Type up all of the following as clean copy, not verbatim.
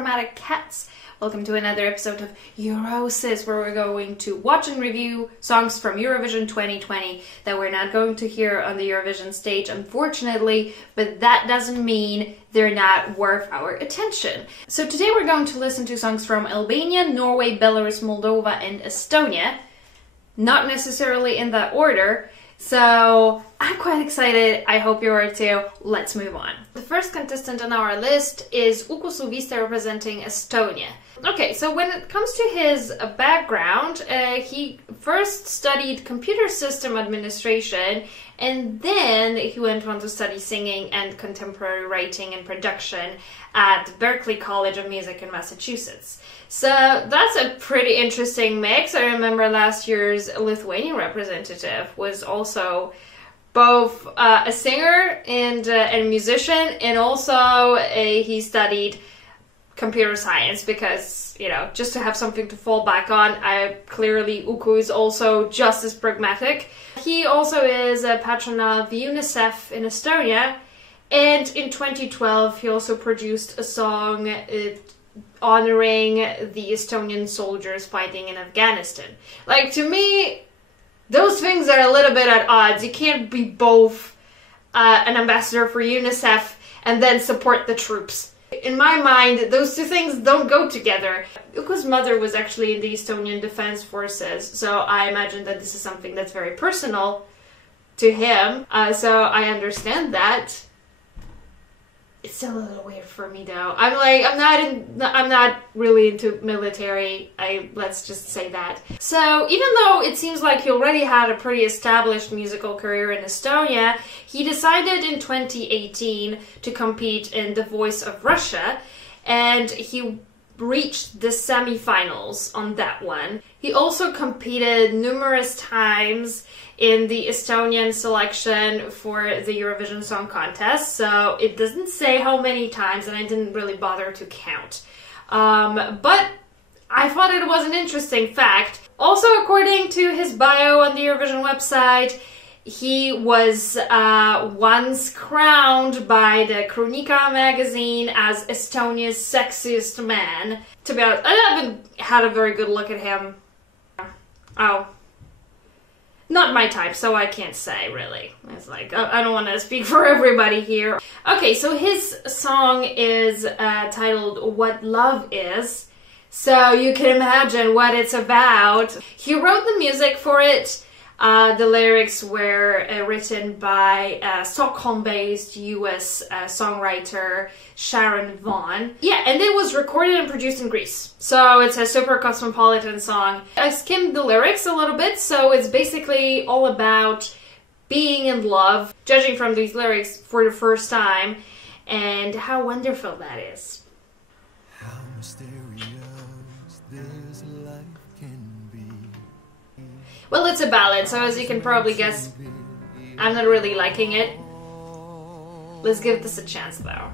Chromatic Cats. Welcome to another episode of EUROSIS, where we're going to watch and review songs from Eurovision 2020 that we're not going to hear on the Eurovision stage, unfortunately, but that doesn't mean they're not worth our attention. So today we're going to listen to songs from Albania, Norway, Belarus, Moldova, and Estonia. Not necessarily in that order. So I'm quite excited, I hope you are too. Let's move on. The first contestant on our list is E04 representing Estonia. Okay, so when it comes to his background, he first studied computer system administration and then he went on to study singing and contemporary writing and production at Berklee College of Music in Massachusetts. So that's a pretty interesting mix. I remember last year's Lithuanian representative was also both a singer and a musician, and also he studied computer science because, you know, just to have something to fall back on. Clearly Uku is also just as pragmatic. He also is a patron of UNICEF in Estonia, and in 2012 he also produced a song honoring the Estonian soldiers fighting in Afghanistan. Like, to me, those things are a little bit at odds. You can't be both an ambassador for UNICEF and then support the troops. In my mind, those two things don't go together. Uku's mother was actually in the Estonian Defense Forces, so I imagine that this is something that's very personal to him. So I understand that. It's still a little weird for me though. I'm not really into military. Let's just say that. So even though it seems like he already had a pretty established musical career in Estonia, he decided in 2018 to compete in The Voice of Russia, and he reached the semi-finals on that one. He also competed numerous times in the Estonian selection for the Eurovision Song Contest, so it doesn't say how many times, and I didn't really bother to count. But I thought it was an interesting fact. Also, according to his bio on the Eurovision website, he was once crowned by the Kronika magazine as Estonia's sexiest man. To be honest, I haven't had a very good look at him. Oh. Not my type, so I can't say, really. It's like, I don't want to speak for everybody here. Okay, so his song is titled What Love Is, so you can imagine what it's about. He wrote the music for it. The lyrics were written by Stockholm-based US songwriter Sharon Vaughn. Yeah, and it was recorded and produced in Greece. So it's a super cosmopolitan song. I skimmed the lyrics a little bit, so it's basically all about being in love, judging from these lyrics for the first time, and how wonderful that is. How mysterious this life can be. Well, it's a ballad, so as you can probably guess, I'm not really liking it. Let's give this a chance, though.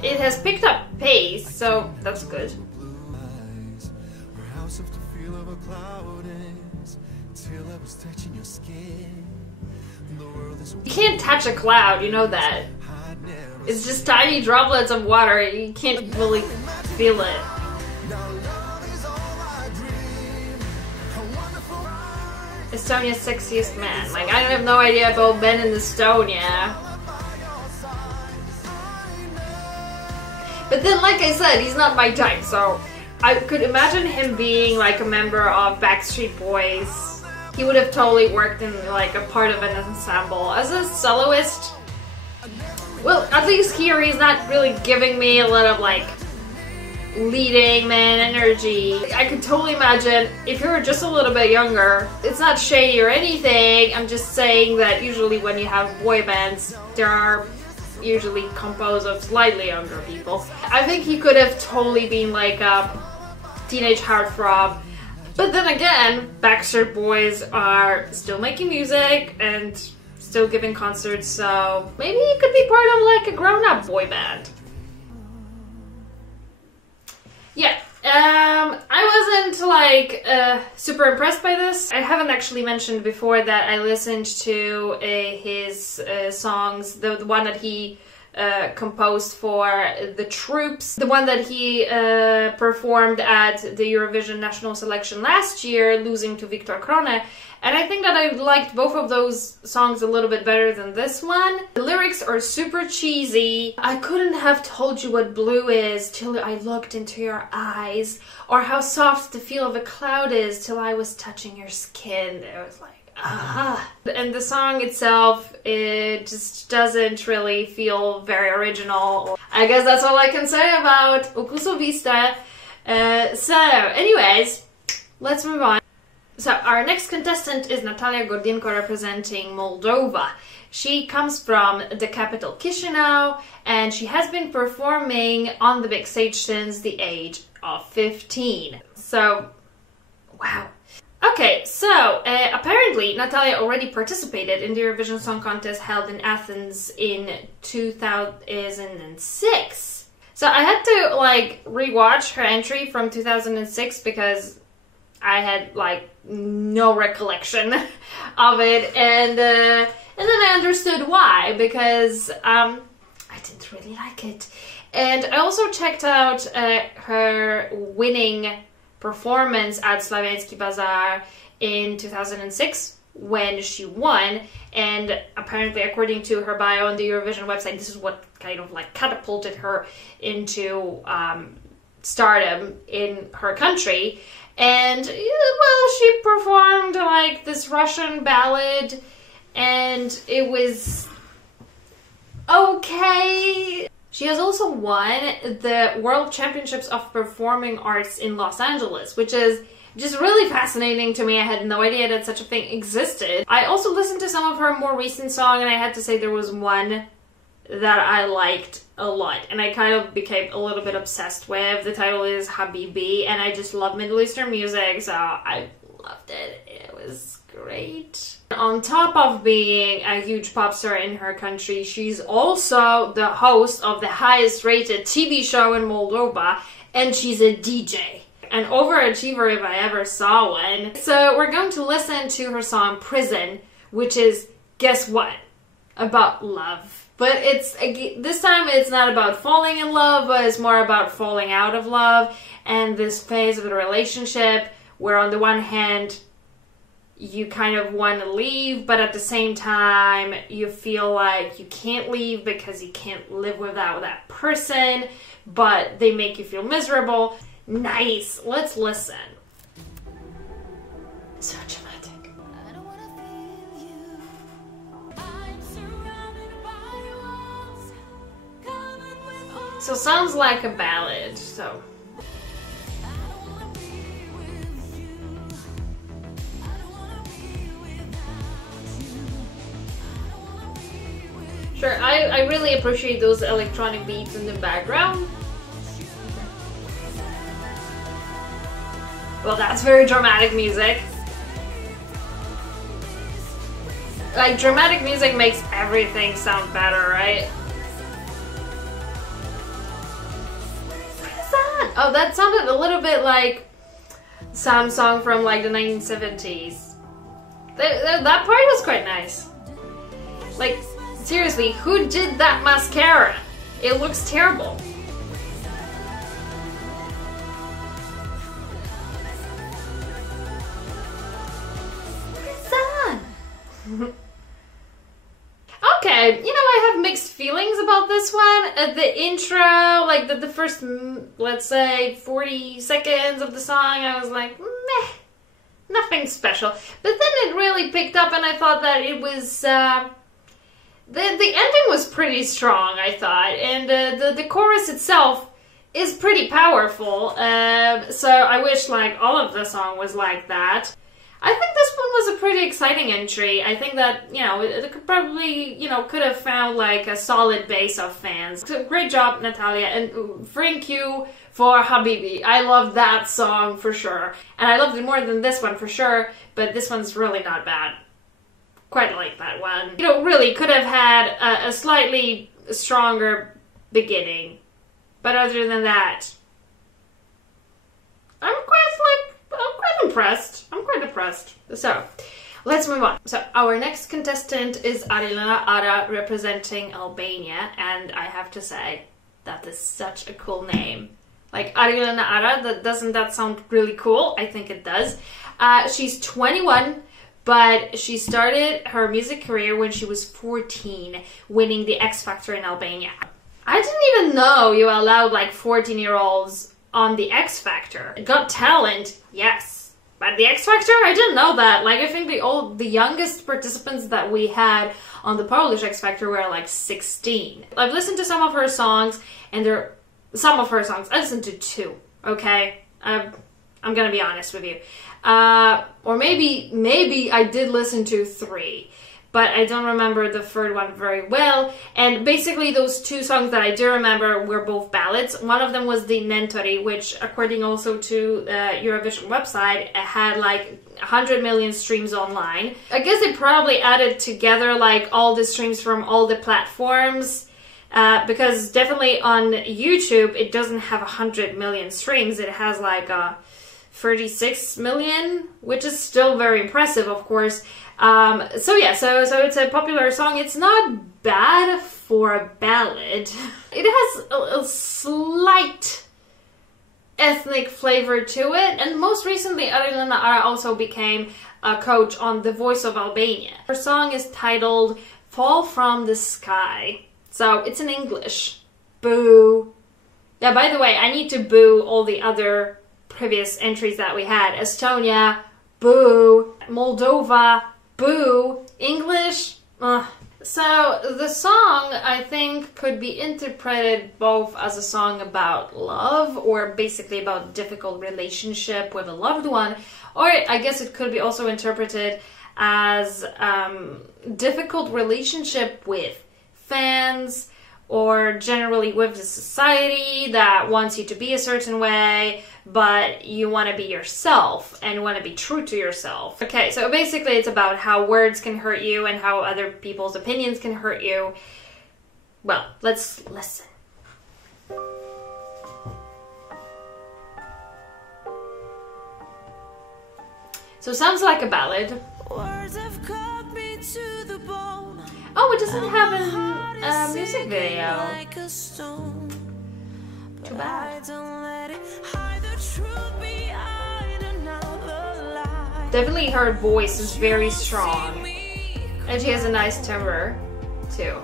It has picked up pace, so that's good. You can't touch a cloud, you know that. It's just tiny droplets of water, you can't really feel it. Estonia's sexiest man. Like, I have no idea about men in Estonia. But then, like I said, he's not my type, so I could imagine him being like a member of Backstreet Boys. He would have totally worked in like a part of an ensemble. As a soloist, well, at least here he's not really giving me a lot of like leading man energy. I could totally imagine if you're just a little bit younger, it's not shady or anything, I'm just saying that usually when you have boy bands, there are usually composed of slightly younger people. I think he could have totally been like a teenage heartthrob. But then again, Backstreet Boys are still making music and still giving concerts, so maybe he could be part of like a grown-up boy band. Yeah, I wasn't like like super impressed by this. I haven't actually mentioned before that I listened to his songs, the one that he composed for the troops, the one that he performed at the Eurovision national selection last year, losing to Viktor Krone. And I think that I liked both of those songs a little bit better than this one. The lyrics are super cheesy. I couldn't have told you what blue is till I looked into your eyes, or how soft the feel of a cloud is till I was touching your skin. It was like, ah. And the song itself, it just doesn't really feel very original. I guess that's all I can say about Ukusovista. So, anyways, let's move on. So our next contestant is Natalia Gordinko, representing Moldova. She comes from the capital Chisinau, and she has been performing on the big stage since the age of 15. So, wow. Okay, so apparently Natalia already participated in the Eurovision Song Contest held in Athens in 2006. So I had to like rewatch her entry from 2006 because I had like no recollection of it, and then I understood why, because I didn't really like it. And I also checked out her winning performance at Slavianski Bazaar in 2006 when she won, and apparently according to her bio on the Eurovision website, this is what kind of like catapulted her into stardom in her country. And, well, she performed, like, this Russian ballad, and it was okay. She has also won the World Championships of Performing Arts in Los Angeles, which is just really fascinating to me. I had no idea that such a thing existed. I also listened to some of her more recent songs, and I had to say there was one that I liked a lot, and I kind of became a little bit obsessed with. The title is Habibi, and I just love Middle Eastern music, so I loved it. It was great. On top of being a huge pop star in her country, she's also the host of the highest rated TV show in Moldova, and she's a DJ. An overachiever if I ever saw one. So we're going to listen to her song Prison, which is, guess what? About love. But it's, this time it's not about falling in love, but it's more about falling out of love and this phase of the relationship where on the one hand you kind of want to leave, but at the same time you feel like you can't leave because you can't live without that person, but they make you feel miserable. Nice. Let's listen. So dramatic. So sounds like a ballad, so. Sure, I really appreciate those electronic beats in the background. Well, that's very dramatic music. Like, dramatic music makes everything sound better, right? Oh, that sounded a little bit like some song from like the 1970s. That part was quite nice. Like, seriously, who did that mascara? It looks terrible. What's that? Okay, you know, I have mixed feelings about this one. The intro, like the first, let's say, 40 seconds of the song, I was like, meh, nothing special. But then it really picked up, and I thought that it was, the ending was pretty strong, I thought. And the chorus itself is pretty powerful. So I wish, like, all of the song was like that. I think this one was a pretty exciting entry. I think that, you know, it could probably, you know, could have found like a solid base of fans. So great job, Natalia, and thank you for Habibi. I love that song for sure. And I loved it more than this one for sure, but this one's really not bad. Quite like that one. You know, really could have had a slightly stronger beginning. But other than that, I'm quite impressed. I'm quite impressed. So, let's move on. So, our next contestant is Arilana Ara representing Albania, and I have to say, that is such a cool name. Like, Arilana Ara, doesn't that sound really cool? I think it does. She's 21, but she started her music career when she was 14, winning the X Factor in Albania. I didn't even know you allowed like 14-year-olds on the X Factor. Got Talent, yes. But the X Factor, I didn't know that. Like, I think the youngest participants that we had on the Polish X Factor were like 16. I've listened to some of her songs, and I listened to 2, okay? I'm gonna be honest with you. Or maybe I did listen to 3, but I don't remember the third one very well. And basically those 2 songs that I do remember were both ballads. One of them was the Nentori, which according also to the Eurovision website had like 100 million streams online. I guess they probably added together like all the streams from all the platforms. Because definitely on YouTube it doesn't have 100 million streams. It has like 36 million, which is still very impressive, of course. So it's a popular song. It's not bad for a ballad. It has a slight ethnic flavor to it, and most recently Arilana Ara also became a coach on The Voice of Albania. Her song is titled Fall from the Sky. So, it's in English. Boo. Yeah, by the way, I need to boo all the other previous entries that we had. Estonia, boo. Moldova, boo. English, So, the song, I think, could be interpreted both as a song about love, or basically about difficult relationship with a loved one, or I guess it could be also interpreted as difficult relationship with fans, or generally with the society that wants you to be a certain way, but you want to be yourself and want to be true to yourself. Okay, so basically it's about how words can hurt you and how other people's opinions can hurt you. Well, let's listen. So it sounds like a ballad. Words have cut me to the bone. Oh, it doesn't have a music video. Too bad. Definitely her voice is very strong. And she has a nice timbre, too.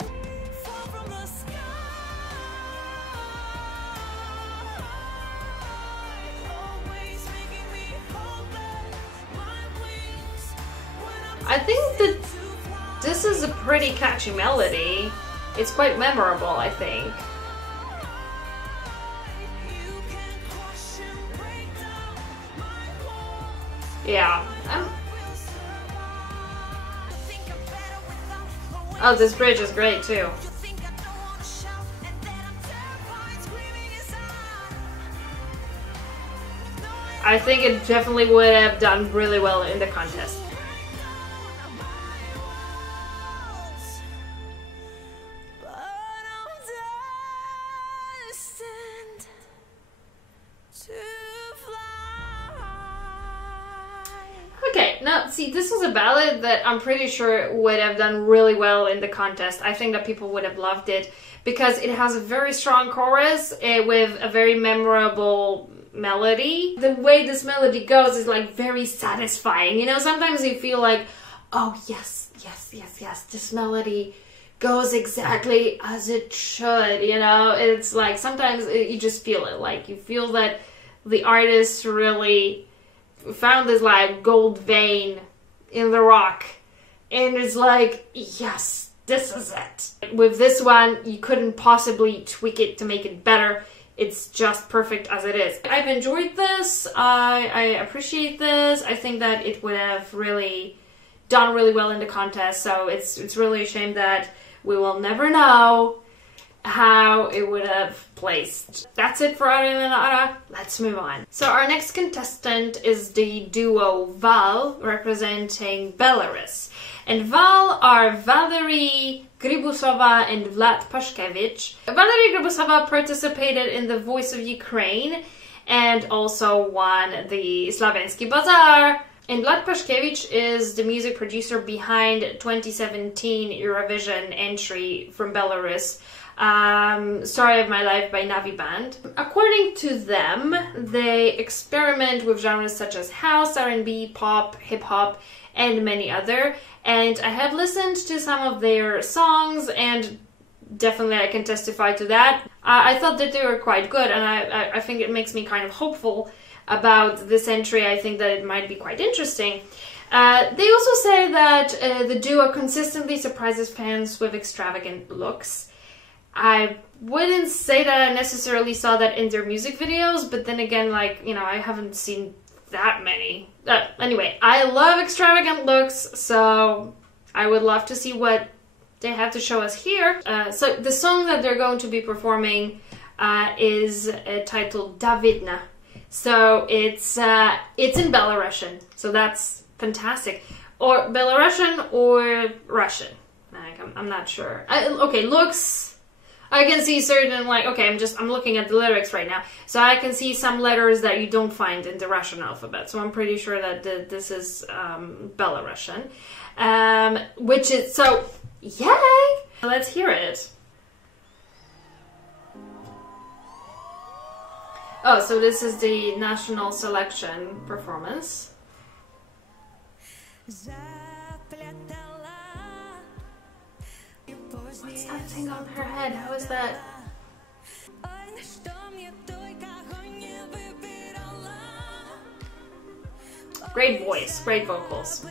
I think that this is a pretty catchy melody. It's quite memorable, I think. Yeah. Oh, this bridge is great too. I think it definitely would have done really well in the contest. Okay, now see, this is a ballad that I'm pretty sure would have done really well in the contest. I think that people would have loved it because it has a very strong chorus with a very memorable melody. The way this melody goes is like very satisfying. You know, sometimes you feel like, oh yes, yes, yes, yes, this melody goes exactly as it should, you know? It's like sometimes you just feel it, like you feel that the artist really found this like gold vein in the rock, and it's like, yes, this is it. With this one, you couldn't possibly tweak it to make it better. It's just perfect as it is. I've enjoyed this. I appreciate this. I think that it would have really done really well in the contest, so it's really a shame that we will never know how it would have placed. That's it for Arilana Ara. Let's move on. So our next contestant is the duo Val, representing Belarus. And Val are Valerie Gribusova and Vlad Pashkevich. Valerie Gribusova participated in The Voice of Ukraine, and also won the Slavenski Bazaar. And Vlad Paszkiewicz is the music producer behind 2017 Eurovision entry from Belarus, Story of My Life by Navi Band. According to them, they experiment with genres such as house, R&B, pop, hip-hop, and many other. And I have listened to some of their songs, and definitely I can testify to that. I thought that they were quite good, and I think it makes me kind of hopeful about this entry. I think that it might be quite interesting. They also say that the duo consistently surprises fans with extravagant looks. I wouldn't say that I necessarily saw that in their music videos, but then again, like, you know, I haven't seen that many. Anyway, I love extravagant looks, so I would love to see what they have to show us here. So the song that they're going to be performing is titled Davidna. So it's in Belarusian, so that's fantastic. Or Belarusian or Russian. I'm not sure. Okay, looks. I can see certain, like, okay, I'm looking at the lyrics right now, so I can see some letters that you don't find in the Russian alphabet. So I'm pretty sure that this is Belarusian, which is so yay. Let's hear it. Oh, so this is the national selection performance. What's that thing on her head? How is that? Great voice, great vocals.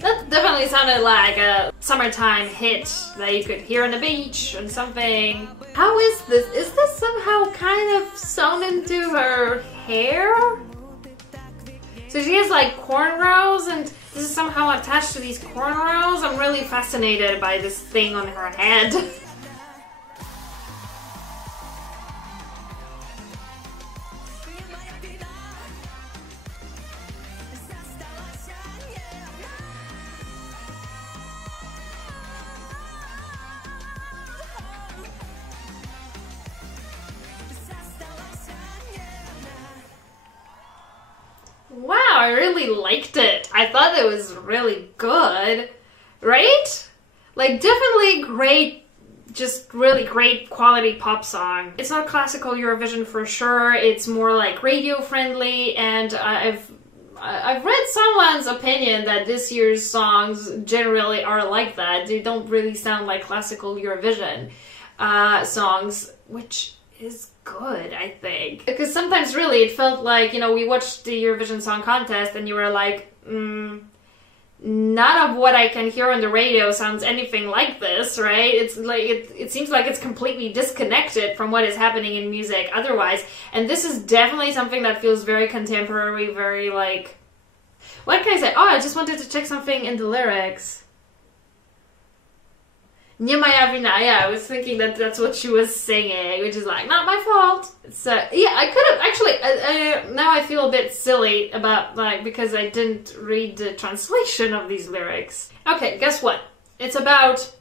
That definitely sounded like a summertime hit that you could hear on the beach and something. How is this? Is this somehow kind of sewn into her hair? So she has like cornrows and this is somehow attached to these cornrows. I'm really fascinated by this thing on her head. Wow, I really liked it. I thought it was really good, right? Like, definitely great, just really great quality pop song. It's not classical Eurovision for sure. It's more like radio friendly, and I've read someone's opinion that this year's songs generally are like that. They don't really sound like classical Eurovision songs, which is good, I think. Because sometimes really it felt like, you know, we watched the Eurovision Song Contest and you were like, none of what I can hear on the radio sounds anything like this, right? It's like, it seems like it's completely disconnected from what is happening in music otherwise. And this is definitely something that feels very contemporary, very like... What can I say? Oh, I just wanted to check something in the lyrics. Nie moja wina. Yeah, I was thinking that that's what she was singing, which is like, not my fault. So, yeah, I could have actually, now I feel a bit silly about, like, because I didn't read the translation of these lyrics. Okay, guess what? It's about,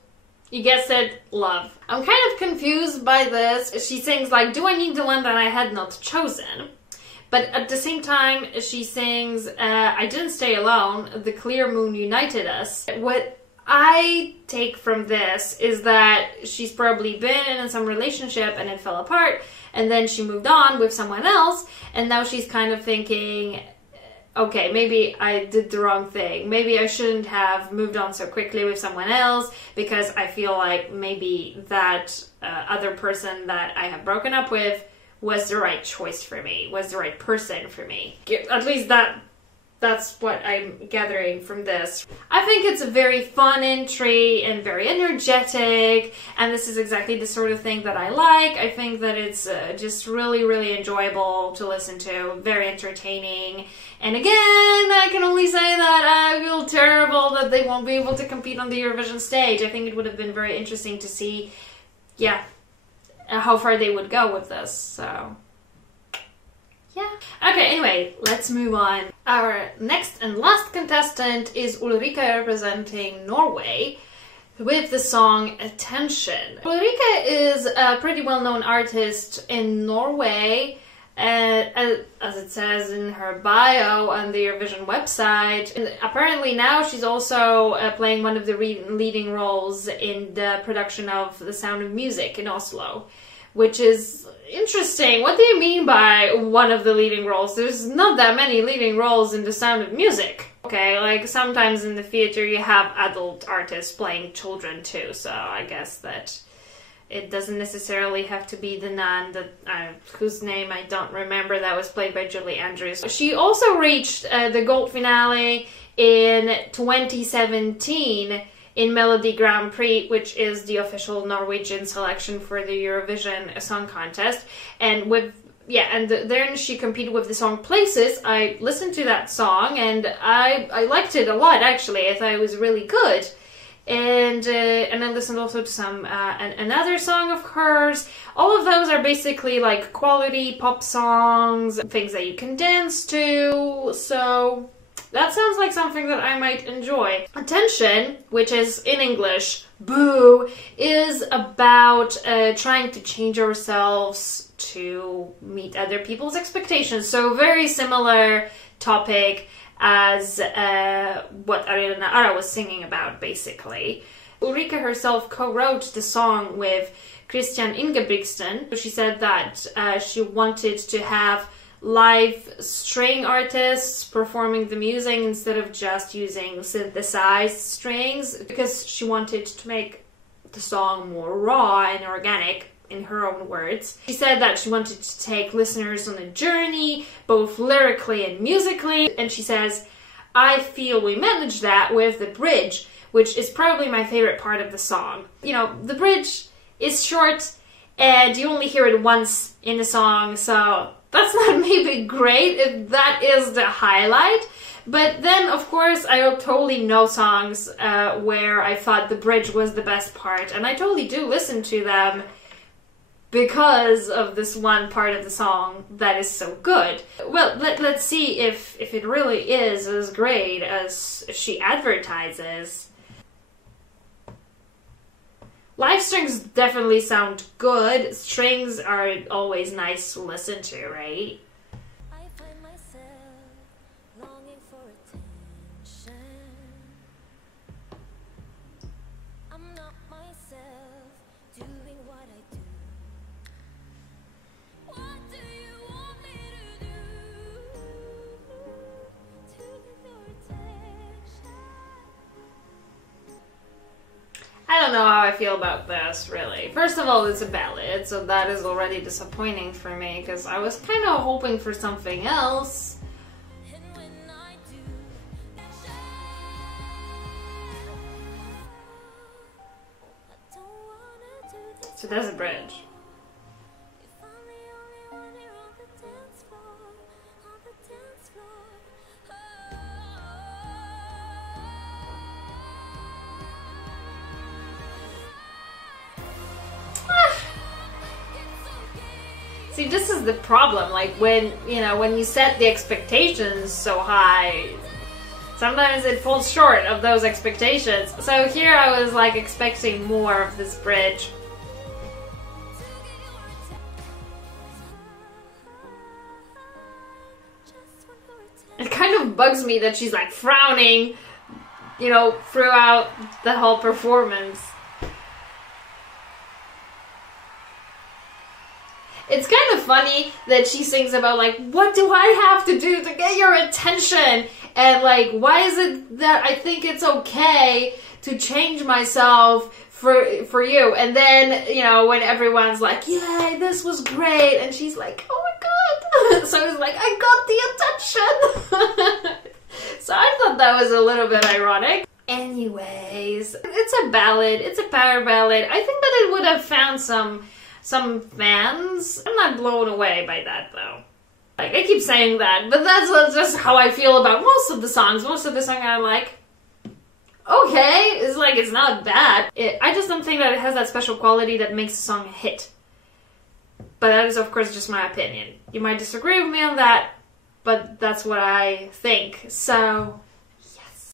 you guessed it, love. I'm kind of confused by this. She sings, like, do I need the one that I had not chosen? But at the same time, she sings, I didn't stay alone, the clear moon united us. What I take from this is that she's probably been in some relationship and it fell apart, and then she moved on with someone else, and now she's kind of thinking, okay, maybe I did the wrong thing. Maybe I shouldn't have moved on so quickly with someone else, because I feel like maybe that other person that I have broken up with was the right choice for me, was the right person for me. At least that's what I'm gathering from this. I think it's a very fun entry and very energetic, and this is exactly the sort of thing that I like. I think that it's just really, really enjoyable to listen to, very entertaining. And again, I can only say that that they won't be able to compete on the Eurovision stage. I think it would have been very interesting to see, yeah, how far they would go with this, so... yeah. Okay, anyway, let's move on. Our next and last contestant is Ulrika representing Norway with the song Attention. Ulrika is a pretty well-known artist in Norway, as it says in her bio on the Eurovision website. And apparently now she's also playing one of the leading roles in the production of The Sound of Music in Oslo, which is interesting. What do you mean by one of the leading roles? There's not that many leading roles in The Sound of Music. Okay, like sometimes in the theater you have adult artists playing children too, so I guess that it doesn't necessarily have to be the nun that whose name I don't remember, that was played by Julie Andrews. She also reached the gold finale in 2017 in Melody Grand Prix, which is the official Norwegian selection for the Eurovision Song Contest. And then she competed with the song Places. I listened to that song and I liked it a lot, actually. I thought it was really good. And I listened also to some another song of hers. All of those are basically like quality pop songs, things that you can dance to, so that sounds like something that I might enjoy. Attention, which is in English, Boo, is about trying to change ourselves to meet other people's expectations. So very similar topic as what Arena Ara was singing about, basically. Ulrika herself co-wrote the song with Christian Ingebrigtsen. She said that she wanted to have live string artists performing the music instead of just using synthesized strings, because she wanted to make the song more raw and organic, in her own words. She said that she wanted to take listeners on a journey, both lyrically and musically, and she says, I feel we managed that with the bridge, which is probably my favorite part of the song. You know, the bridge is short and you only hear it once in the song, so that's not maybe great if that is the highlight. But then, of course, I totally know songs where I thought the bridge was the best part, and I totally do listen to them because of this one part of the song that is so good. Well, let's see if it really is as great as she advertises. Live strings definitely sound good. Strings are always nice to listen to, right? I find myself longing for attention. I'm not myself doing what I do. What do you want me to do? To give your attention. I don't know how I feel about this, really. First of all, it's a ballad, so that is already disappointing for me, because I was kind of hoping for something else. So there's a bridge. See, this is the problem, like when you set the expectations so high, sometimes it falls short of those expectations. So here I was like expecting more of this bridge. It kind of bugs me that she's like frowning, throughout the whole performance. It's kind of funny that she sings about, like, what do I have to do to get your attention? And, like, why is it that I think it's okay to change myself for you? And then, when everyone's like, yeah, this was great. And she's like, oh my God. So it's like, I got the attention. So I thought that was a little bit ironic. Anyways, it's a ballad. It's a power ballad. I think that it would have found some fans. I'm not blown away by that, though. Like, I keep saying that, but that's just how I feel about most of the songs. Most of the songs I'm like, okay, it's like, it's not bad. I just don't think that it has that special quality that makes a song a hit. But that is, of course, just my opinion. You might disagree with me on that, but that's what I think. So, yes.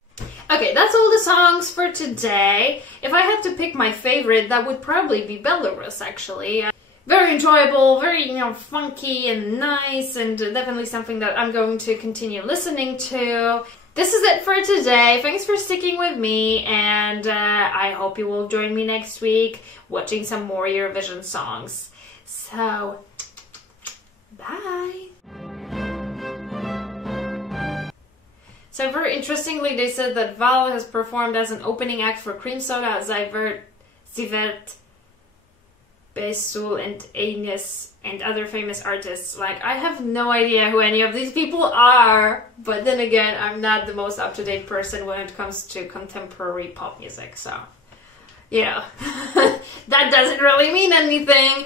Okay, that's all the songs for today. If I had to pick my favorite, that would probably be Belarus, actually. Very enjoyable, very, funky and nice, and definitely something that I'm going to continue listening to. This is it for today. Thanks for sticking with me, and I hope you will join me next week watching some more Eurovision songs. So, bye! So very interestingly, they said that Val has performed as an opening act for Cream Soda, Zivert, Besul, and Agnes, and other famous artists. Like, I have no idea who any of these people are, but then again, I'm not the most up-to-date person when it comes to contemporary pop music, so, that doesn't really mean anything.